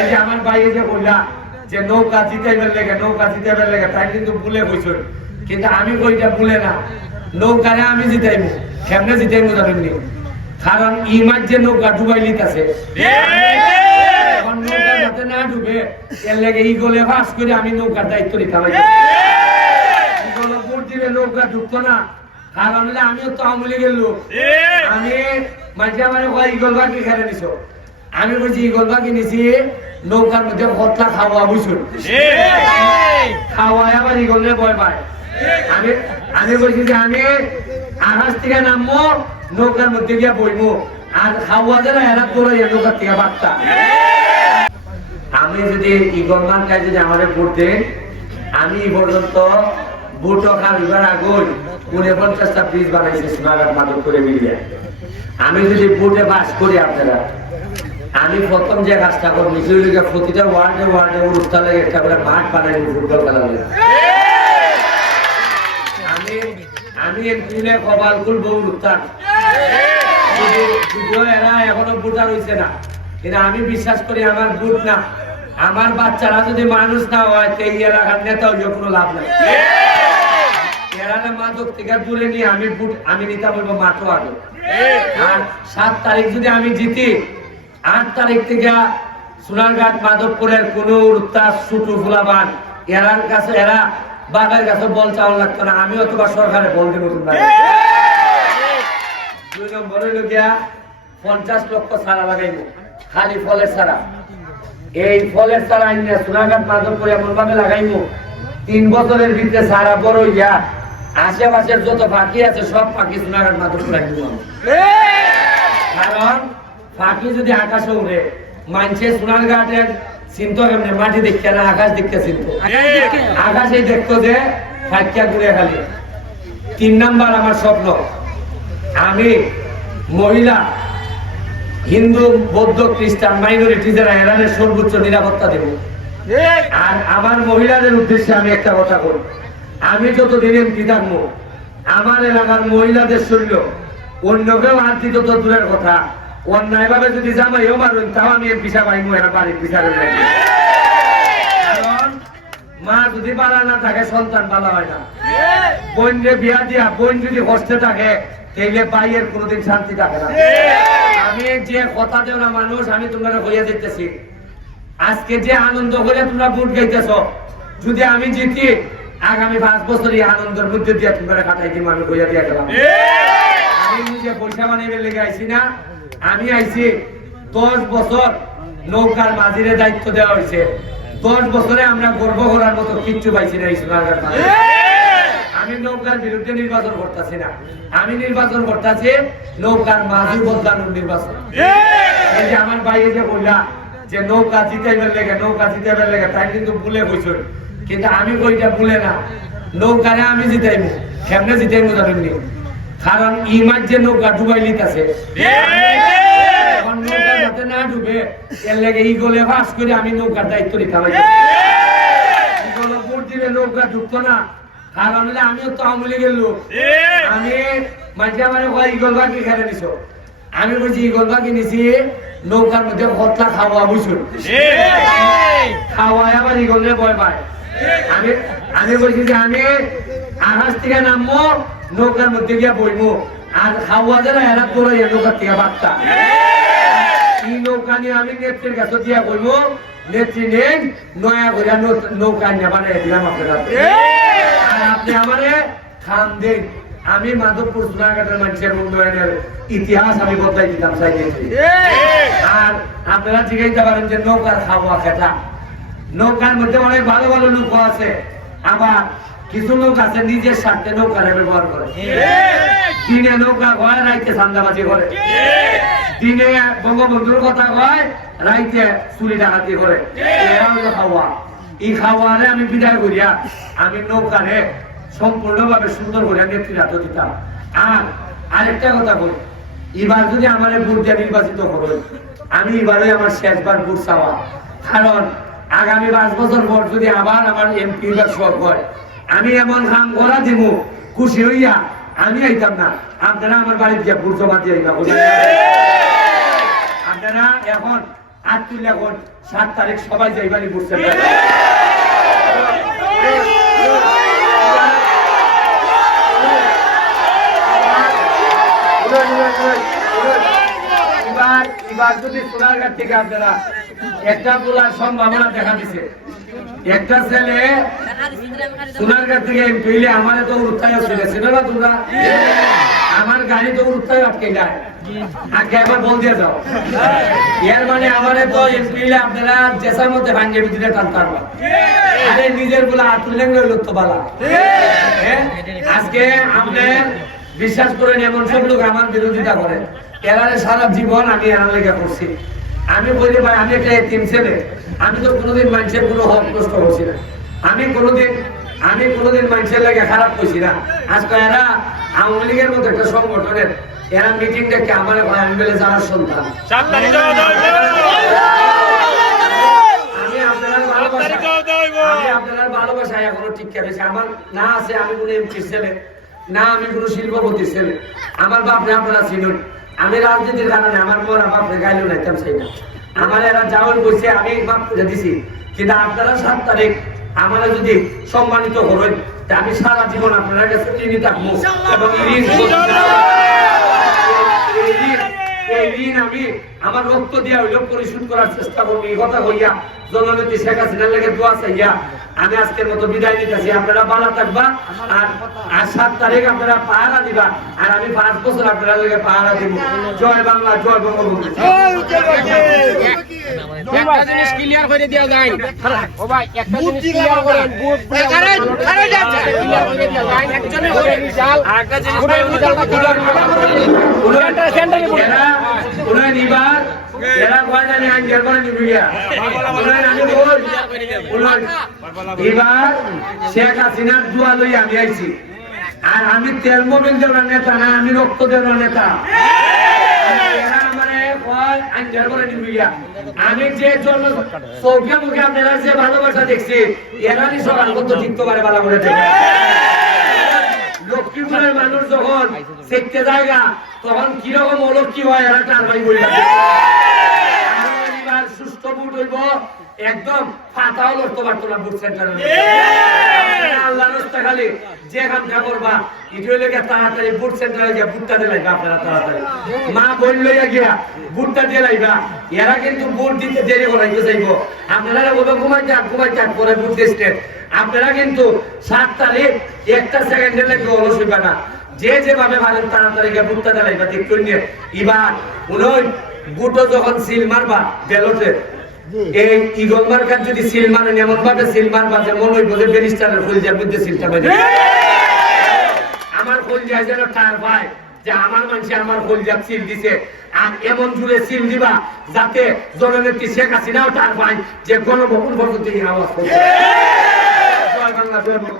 এই যে আমার বাইরে যে বললা যে নৌকা জিতাইবার লেগে, নৌকা জিতাইবার লেগে, তাই কিন্তু ভুলে কইছুন কিন্তু আমি কইটা ভুলে না। নৌকারে আমি জিতাইবো কেমনে জিতাইবো জানেন নি? কারণ ইমার যে নৌকা ডুবাই লিতাছে না ডুবে, এর লেগে ই গলে ফাঁস করে আমি নৌকার দায়িত্ব নিতাম। ইগলে ভোট দিলে নৌকা ঢুকতো না। কারণ আমিও তো আওয়ামী লীগের লোক। আমি মাঝে আমার ইগল বাকি খেলে নিছো। আমি বলছি ইগল বাকি নিছি? নৌকার মধ্যে কতলা খাওয়া বুঝুন খাওয়ায় আবার ইগলে ভয় পায়। আমি আমি বলছি যে আমি আকাশ থেকে নামবো নৌকার মধ্যে গিয়ে বইবো। আর খাওয়া যারা এরা করে নৌকার থেকে বার্তা আমি যদি ইগল মার্কায় যদি আমাদের ভোট দেন আমি পর্যন্ত ভোট খাবিবার আগুন পুনে পঞ্চাশটা ব্রিজ বানাইছে সোনাঘাট মাদক করে মিলিয়ে। আমি যদি ভোটে বাস করি আপনারা আমি প্রথম যে কাজটা করব সেগুলিকে প্রতিটা ওয়ার্ডে ওয়ার্ডে অনুষ্ঠান লাগে একটা করে মাঠ বানাই ফুটবল খেলা আমি আমি এমপিনে কপাল খুলবো অনুষ্ঠান যদিও এরা এখনও ভোটার হয়েছে না, কিন্তু আমি বিশ্বাস করি আমার ভোট না। আমার বাচ্চারা যদি মানুষ না হয় এই এলাকার নেতা হইলে কোনো লাভ নাই। এরা না মাদক থেকে দূরে নিয়ে আমি ভোট, আমি নিতে বলব মাঠও আগে। আর সাত তারিখ যদি আমি জিতি আট তারিখ থেকে সোনারঘাট মাধবপুরের কোন উত্তাস ছুটু ফুলাবান এরার কাছে এরা বাঘের কাছে বল চাওয়া লাগতো না। আমি অথবা সরকারে বল দেবো দুই নম্বর পঞ্চাশ লক্ষ সারা লাগাইব খালি ফলের সারা এই ফলের সারা আইনে সোনাঘাট মাধবপুরে এমন ভাবে লাগাইব তিন বছরের ভিতরে সারা বড় ইয়া আশেপাশের যত পাখি আছে সব পাখি সোনাঘাট মাধবপুরে আইব কারণ পাখি যদি আকাশে উড়ে মানছে সোনারঘাটের চিন্তা কেমনে মাটি দেখতে না আকাশ দেখতে চিন্ত আকাশে দেখতো যে ফাঁকিয়া ঘুরে খালি। তিন নাম্বার আমার স্বপ্ন আমি মহিলা হিন্দু বৌদ্ধ খ্রিস্টান মাইনরিটি যারা এরানের সর্বোচ্চ নিরাপত্তা দেব। আর আমার মহিলাদের উদ্দেশ্যে আমি একটা কথা বলি। আমি যতদিন এমপি থাকব আমার এলাকার মহিলাদের শরীর অন্য কেউ আনতি যত দূরের কথা। অন্যায় ভাবে যদি জামাইও মারুন, তাও আমি সাহেব আইমু এরা বাড়ির লাগে মা যদি বালা না থাকে, সন্তান বালা হয় না। বোন যে বিয়া দিয়া, বোন যদি কষ্টে থাকে, তাইলে বাইয়ের কোনোদিন শান্তি থাকে না। আমি যে কথা দেও না মানুষ, আমি তোমরা হইয়া দিতেছি আজকে যে আনন্দ করে তোমরা ভোট গাইতেছ, যদি আমি জিতি, আগামী পাঁচ বছর এই আনন্দের মধ্যে দিয়ে তোমরা কাটাই দিব, আমি হইয়া দিয়া গেলাম। আমি নিজে পয়সা বানাইবে লেগে আইছি না। আমি আইছি দশ বছর নৌকার মাঝিরে দায়িত্ব দেওয়া হয়েছে দশ বছরে আমরা গর্ব করার মতো কিচ্ছু পাইছি না আমি নৌকার বিরুদ্ধে নির্বাচন করতেছি না। আমি নির্বাচন করতেছি নৌকার মাঝি বদলানোর নির্বাচন। এই যে আমার বাইরে যে বললা যে নৌকা জিতাইবার লেগে, নৌকা জিতাইবার লেগে, তাই কিন্তু ভুলে কইছুন কিন্তু আমি কইটা ভুলে না। নৌকারে আমি জিতাইবো কেমনে জিতাইবো জানেন নি কারণ ইমার যে নৌকা ডুবাই লিতাছে এখন নৌকা যাতে না ডুবে এর লেগে ই গলে ফাঁস করে আমি নৌকার দায়িত্ব নিতাম। দিলে নৌকা ঢুকতো না কারণ আমিও তো আওয়ামী লীগের লোক। আমি মাঝে আমার ইগল বাকি খেলে নিছো? আমি বলছি ইগল বাকি নিছি নৌকার মধ্যে কতলা খাওয়া বুঝুন খাওয়ায় আবার ইগলে ভয় পায়। আমি আমি বলছি যে আমি আকাশ থেকে নামবো নৌকার মধ্যে গিয়ে বইবো আর খাওয়া যারা এরা করে নৌকার থেকে বার্তা। এই নৌকা নিয়ে আমি নেত্রীর কাছে দিয়া বলব নেত্রী নেন নয়া করে নৌকা নিয়ে বানিয়ে দিলাম আপনার। আর আপনি আমারে খান দেন। আমি মাধবপুর সোনাঘাটের মানুষের উন্নয়নের ইতিহাস আমি বদলাই দিতাম চাই আর আপনারা জিজ্ঞাসা পারেন যে নৌকার খাওয়া খেতা নৌকার মধ্যে অনেক ভালো ভালো নৌকা আছে। আবার কিছু লোক আছে, নিজের স্বার্থে নৌকার ব্যবহার করে। দিনে নৌকা ঘরে রাইতে সান্দাবাজি করে। দিনে বঙ্গবন্ধুর কথা কয়, রাইতে চুরি ডাকাতি করে। খাওয়া এই খাওয়ারে আমি বিদায় করিয়া আমি নৌকারে সম্পূর্ণভাবে সুন্দর করে হাতে দিতাম। আর আরেকটা কথা বলি, এবার যদি আমার ভোট নির্বাচিত করো আমি এবারে আমার শেষবার ভোট চাওয়া। কারণ আগামী পাঁচ বছর পর যদি আবার আমার এমপি বা সব হয় আমি এমন কাম করা দিব খুশি হইয়া আমি আইতাম না। আপনারা আমার বাড়ি গিয়ে জমা দিয়ে আইবা? আপনারা এখন আর তুই এখন সাত তারিখ সবাই যাইবানি বুঝতে এবার একটা ছেলে সোনারঘাট থেকে আমার তো উত্তায় আমার গাড়ি তো উত্তায় আটকে যায়। মানে নিজের বালা হ্যাঁ? আজকে আপনি বিশ্বাস করেন, এমন সব লোক আমার বিরোধিতা করে। এরারে সারা জীবন আমি এরার লেগে করছি আমি বলি ভাই আমি একটা এতিম ছেলে। আমি তো কোনোদিন মানুষের কোনো হক নষ্ট করছি না। আমি কোনোদিন আমি কোনোদিন মানুষের লাগে খারাপ করছি না। আজকে এরা আওয়ামী লীগের মতো একটা সংগঠনের এরা মিটিং ডেকে আমার ভাই আমি বলে যারা সন্তান। আমি আপনার ভালোবাসায় এখনও ঠিক আমার না আছে আমি কোনো এমপির ছেলে না আমি কোনো শিল্পপতির ছেলে। আমার বাপরে আপনারা চিনুন। আমি রাজনীতির কারণে আমার মরা বাপরে গাইলো নাইতাম সেই না। আমার এরা যাওয়ার বসে আমি মাপ করে দিছি কিন্তু আপনারা সাত তারিখ আমার যদি সম্মানিত তা আমি সারা জীবন আপনার কাছে ঋণী থাকব। এবং এই ঋণ এই ঋণ আমি আমার রক্ত দিয়া হইল পরিশোধ করার চেষ্টা করব। এই কথা হইয়া জননেত্রী শেখ হাসিনার লেগে দোয়া চাইয়া আমি আজকের মতো বিদায় নিতেছি আপনারা ভালো থাকবা আর আর সাত তারিখ আপনারা পাহারা দিবা আর আমি পাঁচ বছর আপনারা লেগে পাহারা দিব জয় বাংলা জয় বঙ্গবন্ধু একটা জিনিস ক্লিয়ার করে দেওয়া যায় ও ভাই একটা জিনিস ক্লিয়ার করেন বুট ক্লিয়ার করে দেওয়া যায় একজনে করে বিশাল আরেকটা জিনিস ক্লিয়ার করে সেন্টারে এরা উনার নিবার এরা আমি তেল মোবিল দেওয়ার নেতা না, আমি রক্ত দেওয়ার নেতা। এরা আমি যে জন্য চৌকে মুখে আপনারা যে ভালোবাসা দেখছি, এরারই সকাল করতে জিততে পারে ভালো করে লক্ষ্মীপুরের মানুষ যখন দেখতে জায়গা তখন কীরকম অলক্ষী হয় এরা টার ভাই বই সুস্থ বুট হইব একদম ফাতাও লড়তে পারতো না বুট সেন্টারে আল্লাহ করবা লেগে তাড়াতাড়ি বুট গিয়া বুটটা আপনারা তাড়াতাড়ি। মা বই লইয়া গিয়া বুটটা দিয়ে লাইবা। এরা কিন্তু বুট দিতে দেরি করাইতে আপনারা বলবে, ঘুমাই যাক ঘুমাই পরে বুট আপনারা কিন্তু সাত তারিখ একটা সেকেন্ডের লাগে অলস হইবা না। যে যেভাবে ভালো তাড়াতাড়ি গিয়া বুটটা দিয়ে লাইবা দেখতে নিয়ে এবার উনই বুটো যখন সিল মারবা ব্যালটে এই ইগল মার্কার যদি সিল মারেন এমন ভাবে সিল মারবা যে মনে হইব যে ব্যারিস্টারের ফুলজার মধ্যে সিলটা বাজে আমার ফুলজা যেন টার ভাই যে আমার মানুষে আমার ফুলজা সিল দিছে আর এমন জুড়ে সিল দিবা যাতে জননেত্রী শেখ হাসিনাও টার ভাই যে গণভবন পর্যন্ত এই আওয়াজ জয় বাংলা জয় বাংলা